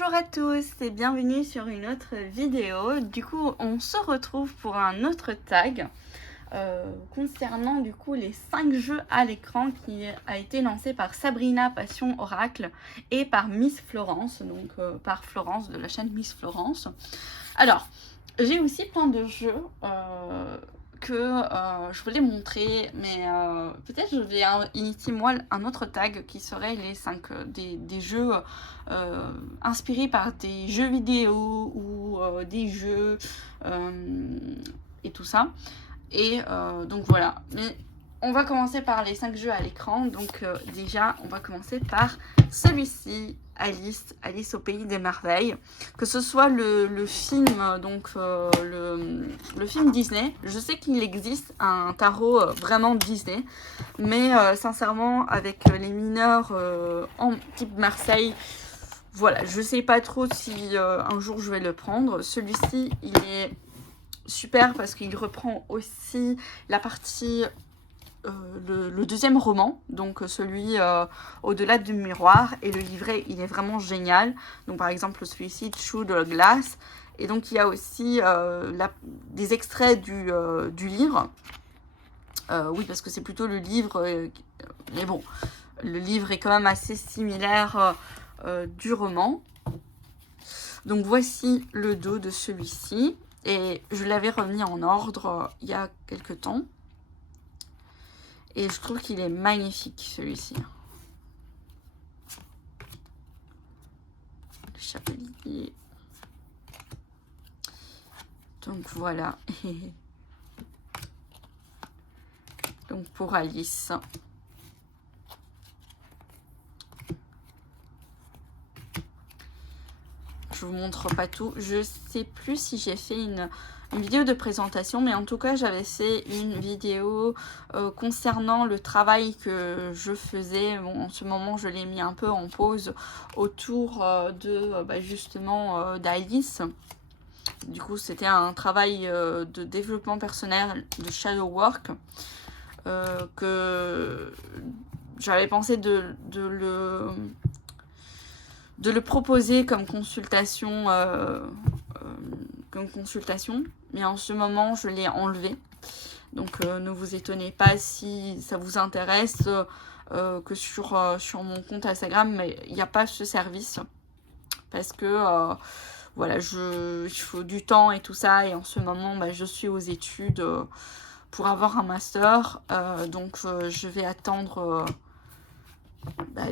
Bonjour à tous et bienvenue sur une autre vidéo. Du coup, on se retrouve pour un autre tag concernant du coup les 5 jeux à l'écran qui a été lancé par Sabrina Passion Oracle et par Miss Florence, donc par Florence de la chaîne Miss Florence. Alors, j'ai aussi plein de jeux que je voulais montrer, mais peut-être je vais initier moi un autre tag qui serait les 5 des jeux inspirés par des jeux vidéo ou des jeux et tout ça. Et donc voilà, mais on va commencer par les 5 jeux à l'écran. Donc déjà on va commencer par celui-ci, Alice au pays des merveilles, que ce soit le film, donc le film Disney. Je sais qu'il existe un tarot vraiment Disney, mais sincèrement avec les mineurs en type Marseille, voilà, je sais pas trop si un jour je vais le prendre. Celui-ci il est super parce qu'il reprend aussi la partie le deuxième roman, donc celui Au-delà du miroir, et le livret il est vraiment génial. Donc par exemple celui-ci, Through the Glass, et donc il y a aussi des extraits du livre. Oui, parce que c'est plutôt le livre, mais bon, le livre est quand même assez similaire du roman. Donc voici le dos de celui-ci, et je l'avais remis en ordre il y a quelques temps. Et je trouve qu'il est magnifique, celui-ci. Le chapelier. Donc voilà. Donc pour Alice. Je vous montre pas tout. Je sais plus si j'ai fait une vidéo de présentation, mais en tout cas j'avais fait une vidéo concernant le travail que je faisais. Bon, en ce moment je l'ai mis un peu en pause autour justement d'Alice. Du coup c'était un travail de développement personnel, de shadow work, que j'avais pensé de le proposer comme consultation, mais en ce moment je l'ai enlevé. Donc ne vous étonnez pas si ça vous intéresse que sur mon compte Instagram, mais il n'y a pas ce service parce que voilà, il faut du temps et tout ça, et en ce moment je suis aux études pour avoir un master, donc je vais attendre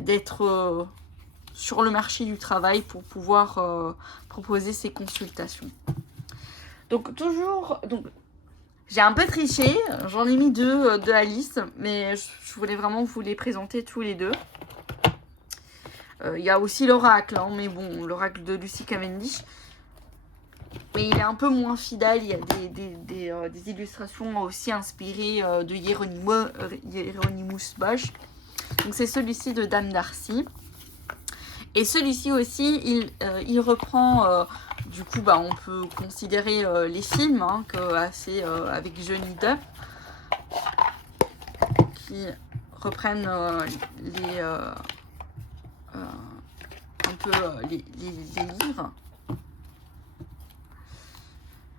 d'être sur le marché du travail pour pouvoir proposer ces consultations. Donc toujours, j'ai un peu triché, j'en ai mis 2 de Alice, mais je voulais vraiment vous les présenter tous les 2. Il y a aussi l'oracle, hein, mais bon, l'oracle de Lucy Cavendish, mais il est un peu moins fidèle. Il y a des illustrations aussi inspirées de Hieronymus Bosch. Donc c'est celui-ci de Dame Darcy. Et celui-ci aussi, il reprend, du coup, on peut considérer les films, hein, avec Johnny Depp, qui reprennent les livres.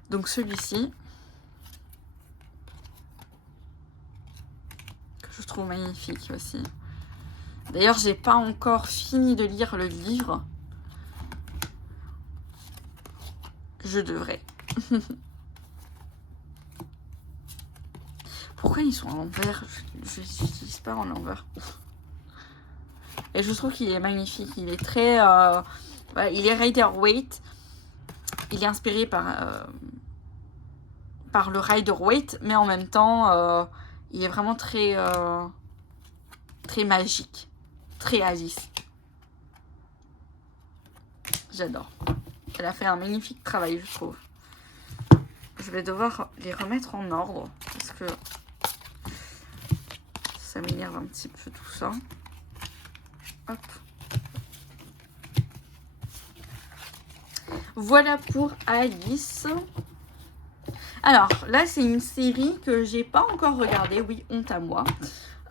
Donc celui-ci, que je trouve magnifique aussi. D'ailleurs, j'ai pas encore fini de lire le livre. Je devrais. Pourquoi ils sont à l'envers? Je n'utilise pas en l'envers. Et je trouve qu'il est magnifique. Il est très... voilà, il est Rider-Waite. Il est inspiré par le Rider-Waite, mais en même temps, il est vraiment très, très magique. Très Alice. J'adore. Elle a fait un magnifique travail, je trouve. Je vais devoir les remettre en ordre parce que ça m'énerve un petit peu tout ça. Hop. Voilà pour Alice. Alors là, c'est une série que j'ai pas encore regardée. Oui, honte à moi.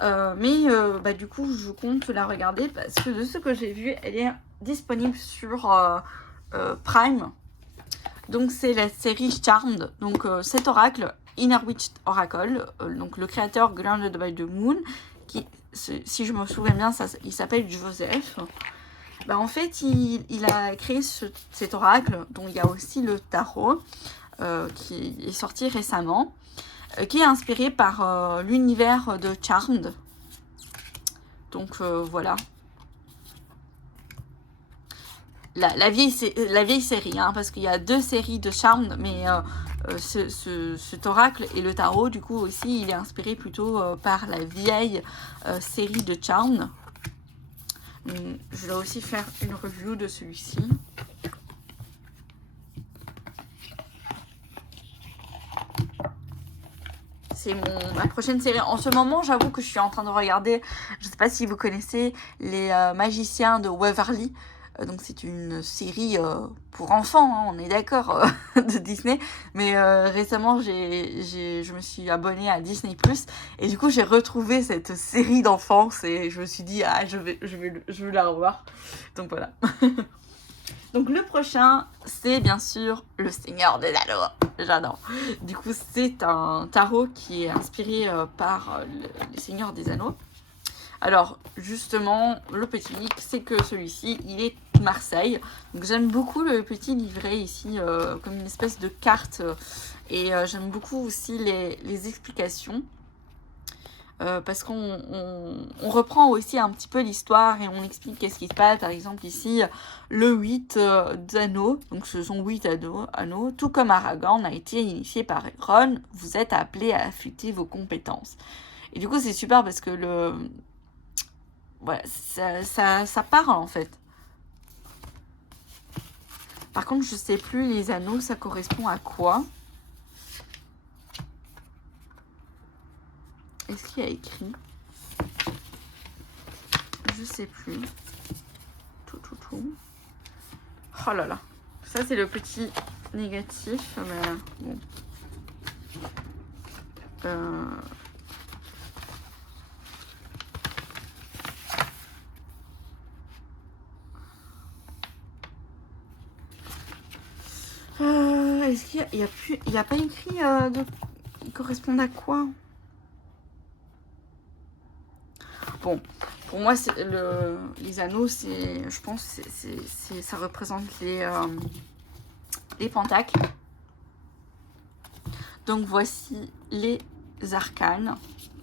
Mais du coup, je compte la regarder parce que de ce que j'ai vu, elle est disponible sur Prime. Donc c'est la série Charmed. Donc cet oracle, Inner Witch Oracle, donc le créateur Grounded by the Moon, qui, si je me souviens bien, il s'appelle Joseph. Bah, en fait, il a créé cet oracle, dont il y a aussi le tarot, qui est sorti récemment, qui est inspiré par l'univers de Charmed. Donc voilà. La vieille série, hein, parce qu'il y a 2 séries de Charmed, mais cet oracle et le tarot, du coup aussi, il est inspiré plutôt par la vieille série de Charmed. Je vais aussi faire une review de celui-ci. C'est ma prochaine série. En ce moment, j'avoue que je suis en train de regarder, je ne sais pas si vous connaissez, les magiciens de Waverly. Donc c'est une série pour enfants, hein, on est d'accord, de Disney. Mais récemment, je me suis abonnée à Disney+. Et du coup, j'ai retrouvé cette série d'enfance et je me suis dit, ah, je veux la revoir. Donc voilà. Donc le prochain, c'est bien sûr le Seigneur des Anneaux. J'adore. Du coup, c'est un tarot qui est inspiré par le Seigneur des Anneaux. Alors, justement, le petit hic, c'est que celui-ci, il est Marseille. Donc, j'aime beaucoup le petit livret ici, comme une espèce de carte. Et j'aime beaucoup aussi les explications. Parce qu'on reprend aussi un petit peu l'histoire et on explique qu'est-ce qui se passe. Par exemple, ici, le 8 d'anneaux. Donc, ce sont 8 anneaux. Tout comme Aragorn a été initié par Ron, vous êtes appelé à affûter vos compétences. Et du coup, c'est super parce que voilà, ça parle en fait. Par contre, je sais plus les anneaux, ça correspond à quoi? Est-ce qu'il y a écrit? Je sais plus. Tout. Oh là là. Ça, c'est le petit négatif. Mais bon. Est-ce qu'il y a pas écrit qui correspond à quoi? Bon, pour moi, les anneaux, je pense, ça représente les pentacles. Donc voici les arcanes.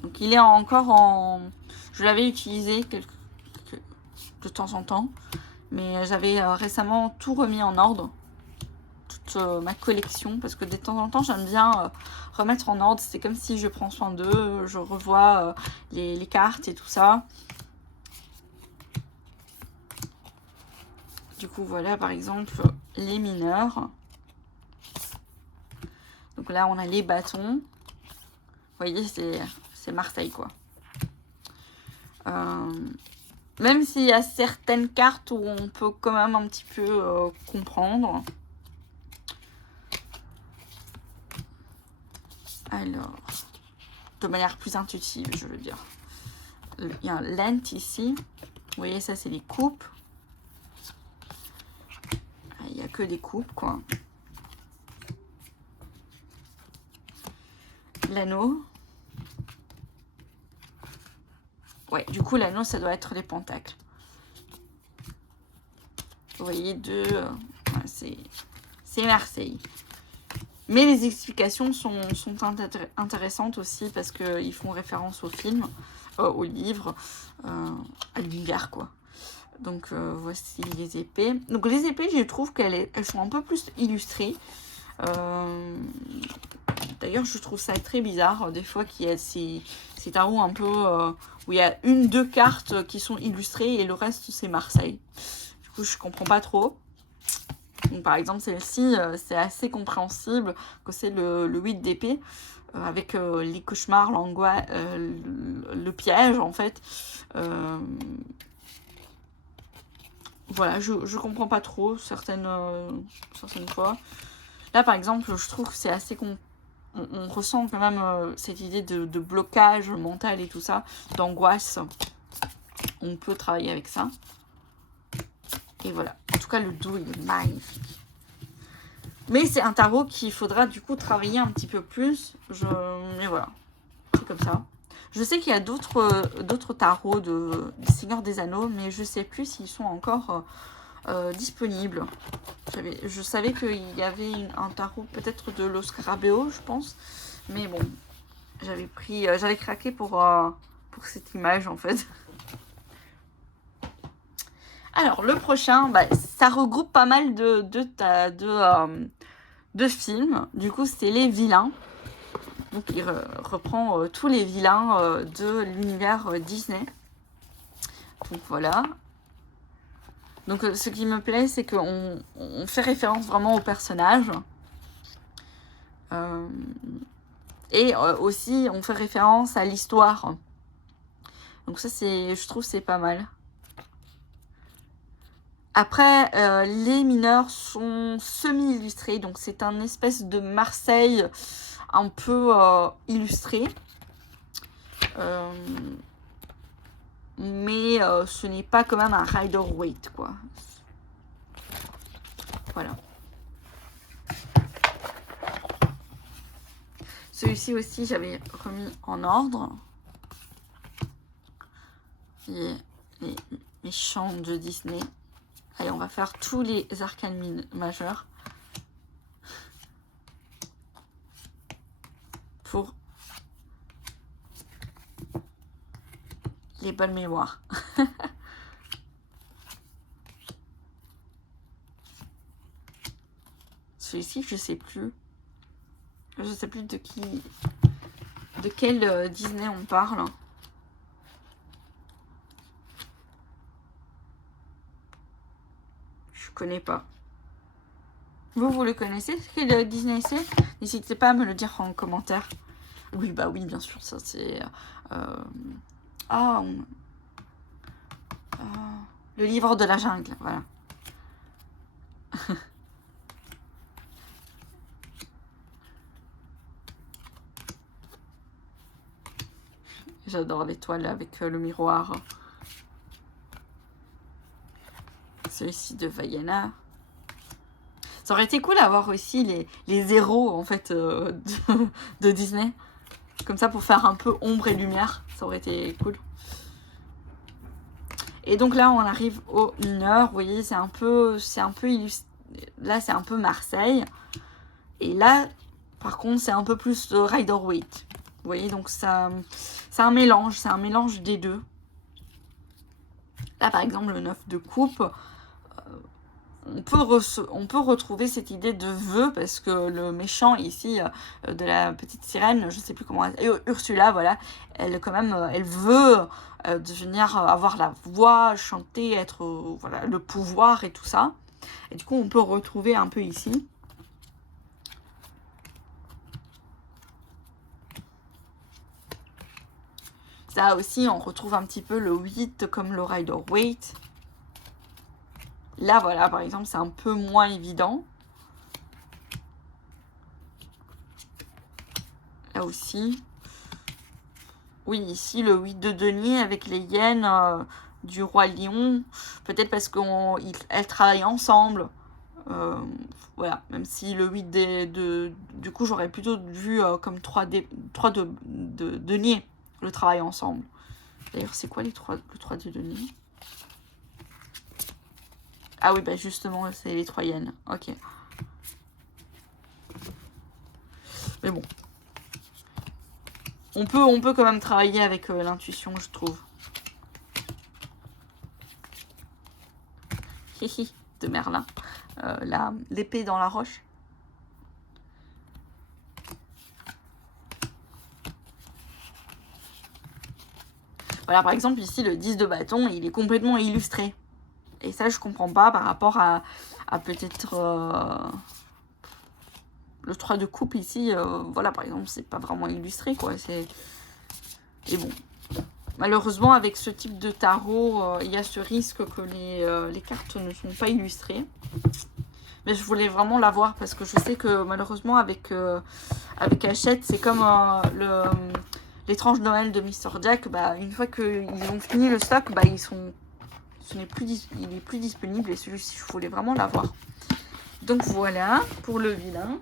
Donc il est encore en... Je l'avais utilisé de temps en temps, mais j'avais récemment tout remis en ordre. Ma collection, parce que de temps en temps j'aime bien remettre en ordre. C'est comme si je prends soin d'eux, je revois les cartes et tout ça. Du coup voilà, par exemple les mineurs. Donc là on a les bâtons. Vous voyez, c'est Marseille quoi. Même s'il y a certaines cartes où on peut quand même un petit peu comprendre. Alors, de manière plus intuitive, je veux dire. Il y a un lent ici. Vous voyez, ça, c'est les coupes. Il n'y a que des coupes, quoi. L'anneau. Ouais, du coup, l'anneau, ça doit être les pentacles. Vous voyez, c'est Marseille. Mais les explications sont intéressantes aussi parce qu'ils font référence au film, au livre, à l'univers quoi. Donc voici les épées. Donc les épées, je trouve qu'elles sont un peu plus illustrées. D'ailleurs, je trouve ça très bizarre des fois qu'il y a ces tarots un peu où il y a 1-2 cartes qui sont illustrées et le reste c'est Marseille. Du coup, je comprends pas trop. Donc, par exemple, celle-ci, c'est assez compréhensible que c'est le 8 d'épée avec les cauchemars, l'angoisse, le piège en fait. Voilà, je comprends pas trop certaines fois. Là, par exemple, je trouve que c'est assez... On ressent quand même cette idée de blocage mental et tout ça, d'angoisse. On peut travailler avec ça. Et voilà. En tout cas, le dos, il est magnifique. Mais c'est un tarot qu'il faudra du coup travailler un petit peu plus. Mais voilà. C'est comme ça. Je sais qu'il y a d'autres tarots du Seigneur des Anneaux, mais je ne sais plus s'ils sont encore disponibles. Je savais qu'il y avait un tarot peut-être de Los Scarabeo, je pense. Mais bon, j'avais craqué pour cette image en fait. Alors, le prochain, ça regroupe pas mal de films. Du coup, c'est Les Vilains. Donc, il reprend tous les vilains de l'univers Disney. Donc, voilà. Donc, ce qui me plaît, c'est qu'on fait référence vraiment aux personnages. Et aussi, on fait référence à l'histoire. Donc, ça, je trouve c'est pas mal. Après, les mineurs sont semi-illustrés. Donc, c'est un espèce de Marseille un peu illustré. Mais ce n'est pas quand même un Rider-Waite, quoi. Voilà. Celui-ci aussi, j'avais remis en ordre. Les méchants de Disney. Allez, on va faire tous les arcanes majeurs. Pour les bonnes mémoires. Celui-ci, je sais plus. Je sais plus de quel Disney on parle. Je connais pas. Vous le connaissez, quel Disney c'est? N'hésitez pas à me le dire en commentaire. Oui, bah oui, bien sûr, ça c'est... le livre de la jungle, voilà. J'adore l'étoile avec le miroir. Celui-ci de Vaiana. Ça aurait été cool d'avoir aussi les héros en fait de Disney. Comme ça pour faire un peu ombre et lumière. Ça aurait été cool. Et donc là on arrive au mineur. Vous voyez c'est un peu illustré. Là c'est un peu Marseille. Et là par contre c'est un peu plus Rider-Waite. Vous voyez donc ça c'est un mélange. C'est un mélange des deux. Là par exemple le 9 de coupe. On peut retrouver cette idée de vœu parce que le méchant ici de la petite sirène, je sais plus comment Ursula, voilà, elle quand même, elle veut devenir avoir la voix, chanter, être voilà le pouvoir et tout ça. Et du coup, on peut retrouver un peu ici. Ça aussi, on retrouve un petit peu le 8 comme le Rider-Waite. Là, voilà, par exemple, c'est un peu moins évident. Là aussi. Oui, ici, le 8 de denier avec les hyènes du roi lion. Peut-être parce qu'elles travaillent ensemble. Voilà, même si le 8 du coup, j'aurais plutôt vu comme 3 de denier, le travail ensemble. D'ailleurs, c'est quoi le 3 de denier? Ah oui, bah justement, c'est les 3 hyènes. Ok. Mais bon. On peut quand même travailler avec l'intuition, je trouve. Hihi, de Merlin. L'épée dans la roche. Voilà, par exemple, ici, le 10 de bâton, il est complètement illustré. Et ça, je comprends pas par rapport à peut-être le 3 de coupe ici. Voilà, par exemple, c'est pas vraiment illustré, quoi. Et bon, malheureusement, avec ce type de tarot, il y a ce risque que les cartes ne sont pas illustrées. Mais je voulais vraiment l'avoir parce que je sais que malheureusement, avec Hachette, c'est comme l'étrange Noël de Mr. Jack. Bah, une fois qu'ils ont fini le stock, bah, ils sont il est plus disponible et celui-ci, je voulais vraiment l'avoir. Donc voilà, pour les vilains.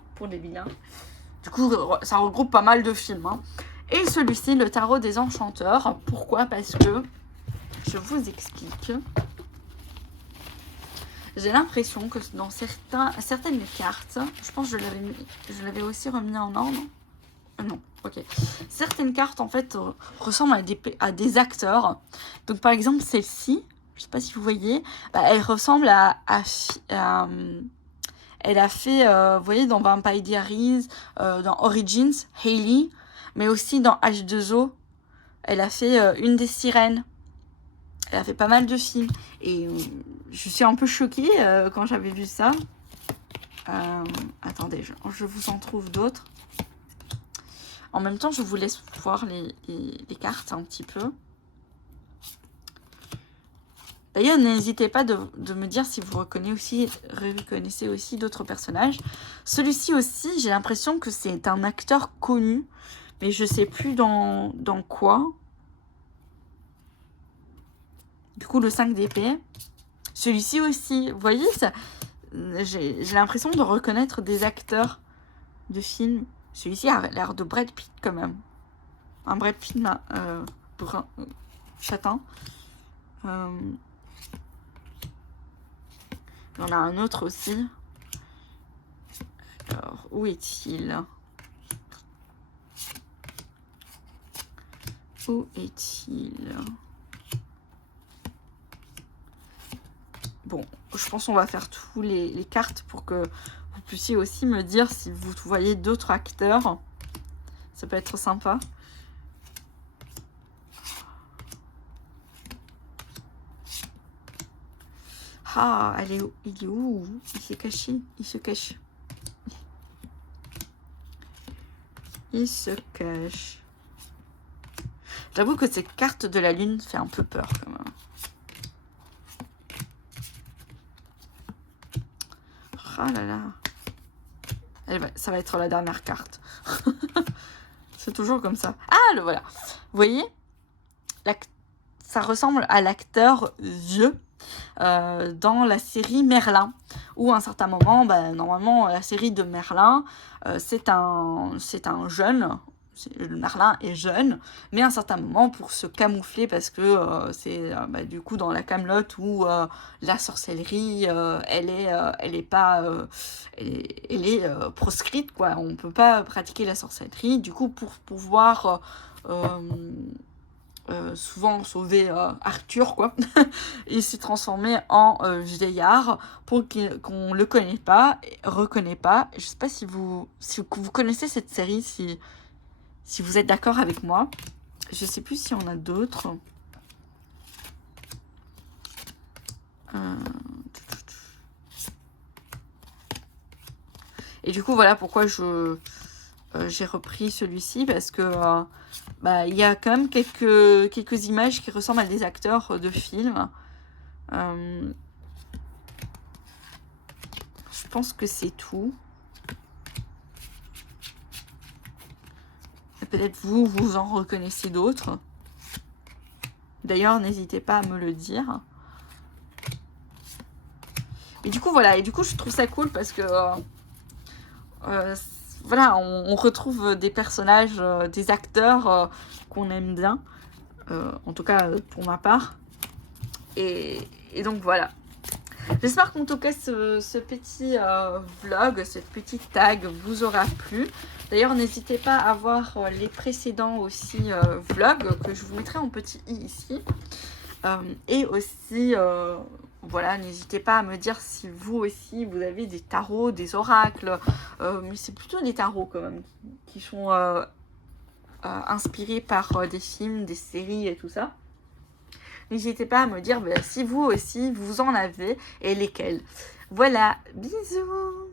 Du coup, ça regroupe pas mal de films. Hein. Et celui-ci, le tarot des enchanteurs. Pourquoi? Parce que, je vous explique. J'ai l'impression que dans certaines cartes, je pense que je l'avais aussi remis en ordre. Non, ok. Certaines cartes, en fait, ressemblent à des acteurs. Donc, par exemple, celle-ci, je sais pas si vous voyez, elle ressemble elle a fait, vous voyez, dans Vampire Diaries, dans Origins, Hailey, mais aussi dans H2O, elle a fait une des sirènes. Elle a fait pas mal de films. Et je suis un peu choquée quand j'avais vu ça. Attendez, je vous en trouve d'autres. En même temps, je vous laisse voir les cartes un petit peu. D'ailleurs, n'hésitez pas de me dire si vous reconnaissez aussi d'autres personnages. Celui-ci aussi, j'ai l'impression que c'est un acteur connu, mais je ne sais plus dans quoi. Du coup, le 5 d'épée. Celui-ci aussi, vous voyez, j'ai l'impression de reconnaître des acteurs de films. Celui-ci a l'air de Brad Pitt quand même. Un Brad Pitt brun, châtain. Il y en a un autre aussi. Alors, où est-il? Où est-il? Bon, je pense qu'on va faire tous les cartes pour que vous puissiez aussi me dire si vous voyez d'autres acteurs. Ça peut être sympa. Ah, il est où? Il s'est caché. Il se cache. Il se cache. J'avoue que cette carte de la lune fait un peu peur quand même. Ah là là. Ça va être la dernière carte. C'est toujours comme ça. Ah, le voilà. Vous voyez, ça ressemble à l'acteur vieux dans la série Merlin. Où à un certain moment, normalement, la série de Merlin, c'est un jeune. Merlin est jeune, mais à un certain moment, pour se camoufler, parce que c'est du coup dans la Camelot où la sorcellerie, elle est proscrite, quoi. On peut pas pratiquer la sorcellerie. Du coup, pour pouvoir souvent sauver Arthur, quoi, il s'est transformé en vieillard pour qu'on le reconnaît pas. Je sais pas si vous connaissez cette série, si vous êtes d'accord avec moi. Je sais plus si on a d'autres. Et du coup, voilà pourquoi j'ai repris celui-ci, parce que il y a quand même quelques images qui ressemblent à des acteurs de films. Je pense que c'est tout. Peut-être vous en reconnaissez d'autres. D'ailleurs, n'hésitez pas à me le dire. Et du coup, voilà. Et du coup, je trouve ça cool parce que... voilà, on retrouve des personnages, des acteurs qu'on aime bien. En tout cas, pour ma part. Et donc, voilà. J'espère qu'en tout cas, ce petit vlog, cette petite tag vous aura plu. D'ailleurs, n'hésitez pas à voir les précédents aussi vlogs que je vous mettrai en petit i ici. Et aussi, voilà, n'hésitez pas à me dire si vous aussi, vous avez des tarots, des oracles. Mais c'est plutôt des tarots quand même, qui sont inspirés par des films, des séries et tout ça. N'hésitez pas à me dire si vous aussi, vous en avez et lesquels. Voilà, bisous!